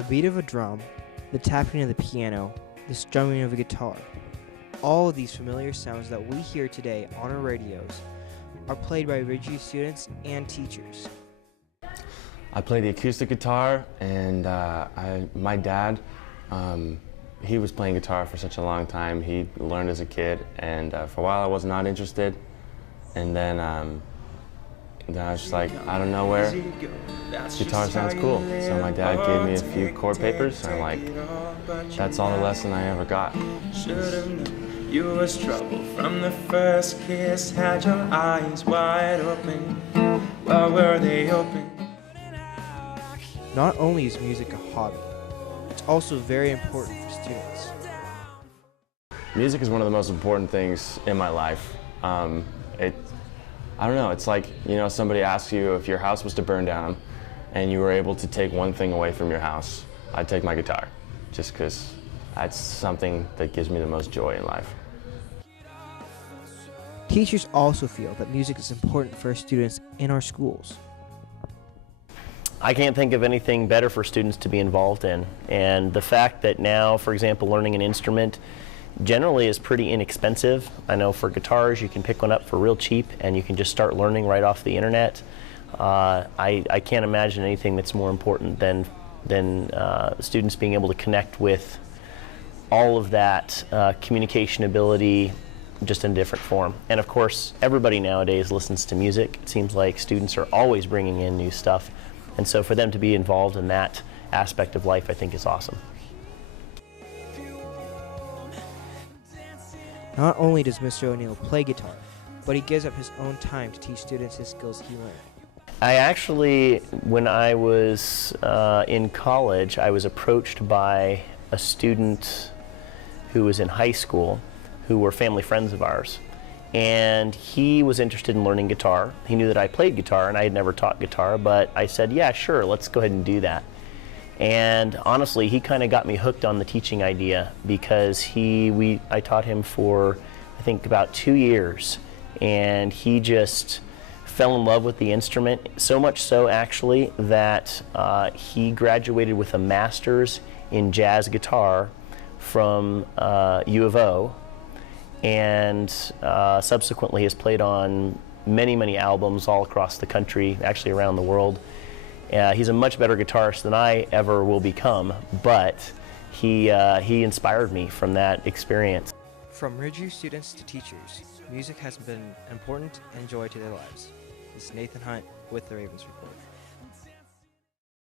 The beat of a drum, the tapping of the piano, the strumming of a guitar. All of these familiar sounds that we hear today on our radios are played by Ridgeview students and teachers. I play the acoustic guitar, and my dad, he was playing guitar for such a long time. He learned as a kid, and for a while I was not interested. And then I was just like, out of nowhere, guitar sounds cool. So my dad gave me a few chord papers, and I'm like, that's all the lesson I ever got. You was trouble from the first kiss, had your eyes wide open. Well, were they open? Not only is music a hobby, it's also very important for students. Music is one of the most important things in my life. I don't know, it's like, you know, somebody asks you if your house was to burn down and you were able to take one thing away from your house, I'd take my guitar, just because that's something that gives me the most joy in life. Teachers also feel that music is important for students in our schools. I can't think of anything better for students to be involved in, and the fact that now, for example, learning an instrument generally is pretty inexpensive. I know for guitars you can pick one up for real cheap and you can just start learning right off the internet. I can't imagine anything that's more important than students being able to connect with all of that communication ability just in a different form. And of course, everybody nowadays listens to music. It seems like students are always bringing in new stuff. And so for them to be involved in that aspect of life, I think is awesome. Not only does Mr. O'Neill play guitar, but he gives up his own time to teach students his skills he learned. I actually, when I was in college, I was approached by a student who was in high school who were family friends of ours. And he was interested in learning guitar. He knew that I played guitar and I had never taught guitar, but I said, yeah, sure, let's go ahead and do that. And honestly, he kind of got me hooked on the teaching idea because I taught him for, I think, about 2 years, and he just fell in love with the instrument, so much so actually that he graduated with a master's in jazz guitar from U of O, and subsequently has played on many, many albums all across the country, actually around the world. He's a much better guitarist than I ever will become, but he inspired me from that experience. From Ridgeview students to teachers, music has been important and joy to their lives. This is Nathan Hunt with the Ravens Report.